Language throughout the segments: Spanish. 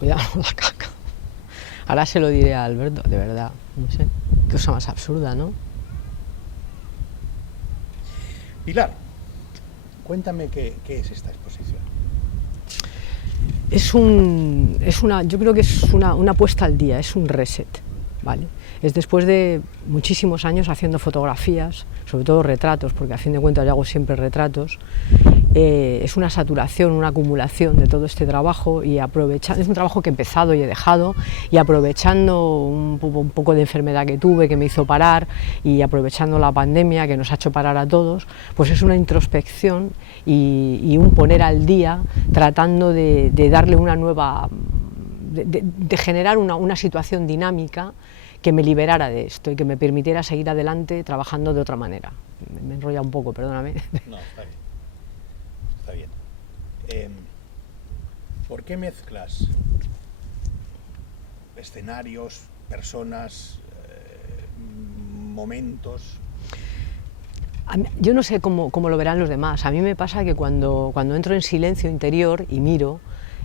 cuidado con la caca. Ahora se lo diré a Alberto, de verdad, no sé, qué cosa más absurda, ¿no? Pilar, cuéntame qué es esta exposición. Yo creo que es una puesta al día, es un reset, ¿vale? Es después de muchísimos años haciendo fotografías, sobre todo retratos, porque a fin de cuentas yo hago siempre retratos. Es una saturación, una acumulación de todo este trabajo y aprovechando, es un trabajo que he empezado y he dejado, y aprovechando un poco de enfermedad que tuve, que me hizo parar, y aprovechando la pandemia que nos ha hecho parar a todos, pues es una introspección y un poner al día, tratando de darle una nueva, de generar una situación dinámica que me liberara de esto y que me permitiera seguir adelante trabajando de otra manera. Me he enrollado un poco, perdóname. No, está bien. Está bien. ¿Por qué mezclas escenarios, personas, momentos? Yo no sé cómo lo verán los demás. A mí me pasa que cuando entro en silencio interior y miro,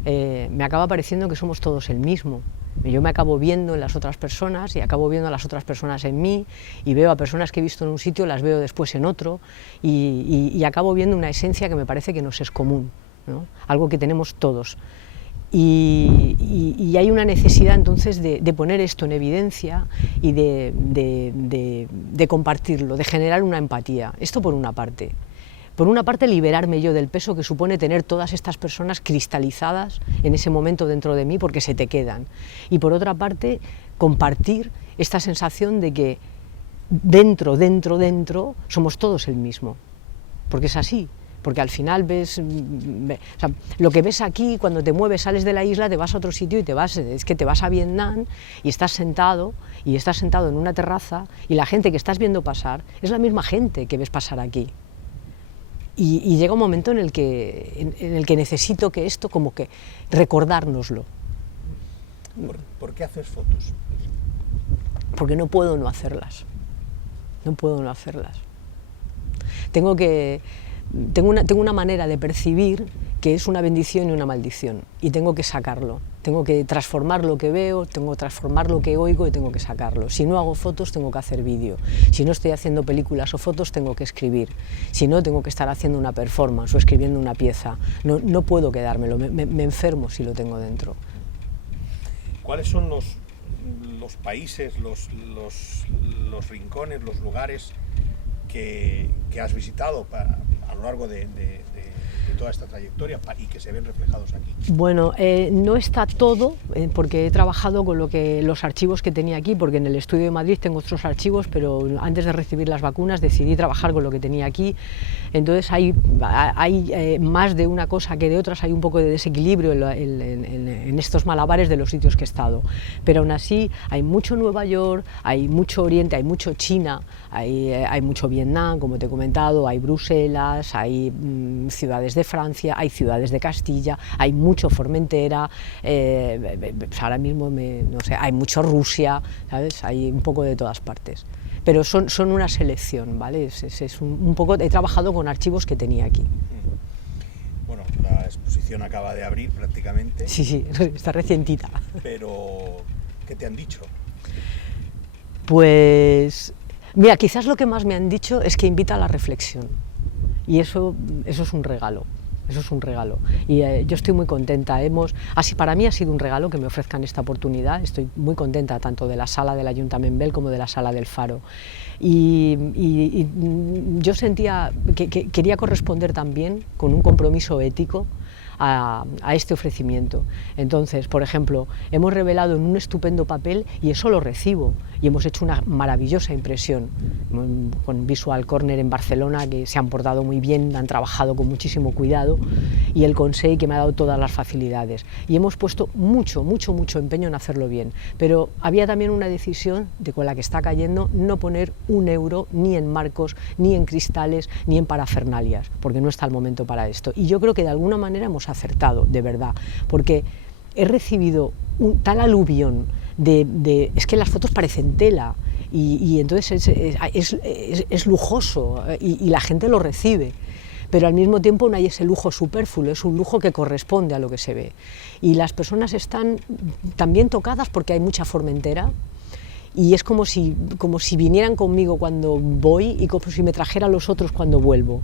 me acaba pareciendo que somos todos el mismo. Yo me acabo viendo en las otras personas y acabo viendo a las otras personas en mí, y veo a personas que he visto en un sitio, las veo después en otro, y acabo viendo una esencia que me parece que nos es común, ¿no? Algo que tenemos todos. Y hay una necesidad entonces de poner esto en evidencia y de compartirlo, de generar una empatía. Esto por una parte. Por una parte, liberarme yo del peso que supone tener todas estas personas cristalizadas en ese momento dentro de mí, porque se te quedan. Y por otra parte, compartir esta sensación de que dentro somos todos el mismo, porque es así. Porque al final ves, o sea, lo que ves aquí, cuando te mueves, sales de la isla, te vas a otro sitio y te vas a Vietnam y estás sentado en una terraza, y la gente que estás viendo pasar es la misma gente que ves pasar aquí. Y llega un momento en el que necesito que esto, como que recordárnoslo. ¿Por qué haces fotos? Porque no puedo no hacerlas. No puedo no hacerlas. Tengo una manera de percibir que es una bendición y una maldición, y tengo que sacarlo. Tengo que transformar lo que veo, tengo que transformar lo que oigo, y tengo que sacarlo. Si no hago fotos, tengo que hacer vídeo. Si no estoy haciendo películas o fotos, tengo que escribir. Si no, tengo que estar haciendo una performance o escribiendo una pieza. No puedo quedármelo, me enfermo si lo tengo dentro. ¿Cuáles son los países, los rincones, los lugares que has visitado a lo largo de toda esta trayectoria y que se ven reflejados aquí? Bueno, no está todo, porque he trabajado con los archivos que tenía aquí, porque en el estudio de Madrid tengo otros archivos, pero antes de recibir las vacunas decidí trabajar con lo que tenía aquí. Entonces hay más de una cosa que de otras, hay un poco de desequilibrio en estos malabares de los sitios que he estado. Pero aún así hay mucho Nueva York, hay mucho Oriente, hay mucho China, hay mucho Vietnam, como te he comentado, hay Bruselas, hay ciudades de Francia, hay ciudades de Castilla, hay mucho Formentera, ahora mismo no sé, hay mucho Rusia, ¿sabes? Hay un poco de todas partes. Pero son una selección, ¿vale? Un poco, he trabajado con archivos que tenía aquí. Bueno, la exposición acaba de abrir prácticamente. Sí, está recientita. Pero, ¿qué te han dicho? Pues, mira, quizás lo que más me han dicho es que invita a la reflexión. Y eso es un regalo. Eso es un regalo, y yo estoy muy contenta. Para mí ha sido un regalo que me ofrezcan esta oportunidad. Estoy muy contenta tanto de la sala del Ayuntamiento como de la sala del Faro, y yo sentía que quería corresponder también con un compromiso ético a este ofrecimiento. Entonces, por ejemplo, hemos revelado en un estupendo papel, y eso lo recibo, y hemos hecho una maravillosa impresión con Visual Corner en Barcelona, que se han portado muy bien, han trabajado con muchísimo cuidado, y el Consell, que me ha dado todas las facilidades, y hemos puesto mucho empeño en hacerlo bien. Pero había también una decisión con la que está cayendo, no poner un euro ni en marcos, ni en cristales, ni en parafernalias, porque no está el momento para esto. Y yo creo que de alguna manera hemos acertado, de verdad, porque he recibido un tal aluvión es que las fotos parecen tela, y entonces es lujoso, y la gente lo recibe. pero al mismo tiempo no hay ese lujo superfluo, es un lujo que corresponde a lo que se ve. Y las personas están también tocadas porque hay mucha Formentera, y es como si vinieran conmigo cuando voy y como si me trajera a los otros cuando vuelvo.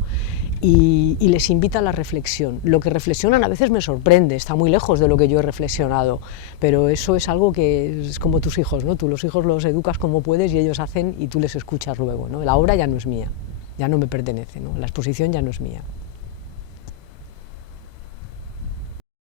Y les invita a la reflexión. Lo que reflexionan a veces me sorprende, está muy lejos de lo que yo he reflexionado, pero eso es algo que es como tus hijos, ¿no? Tú los hijos los educas como puedes y ellos hacen y tú les escuchas luego, ¿no? La obra ya no es mía, ya no me pertenece, ¿no? La exposición ya no es mía.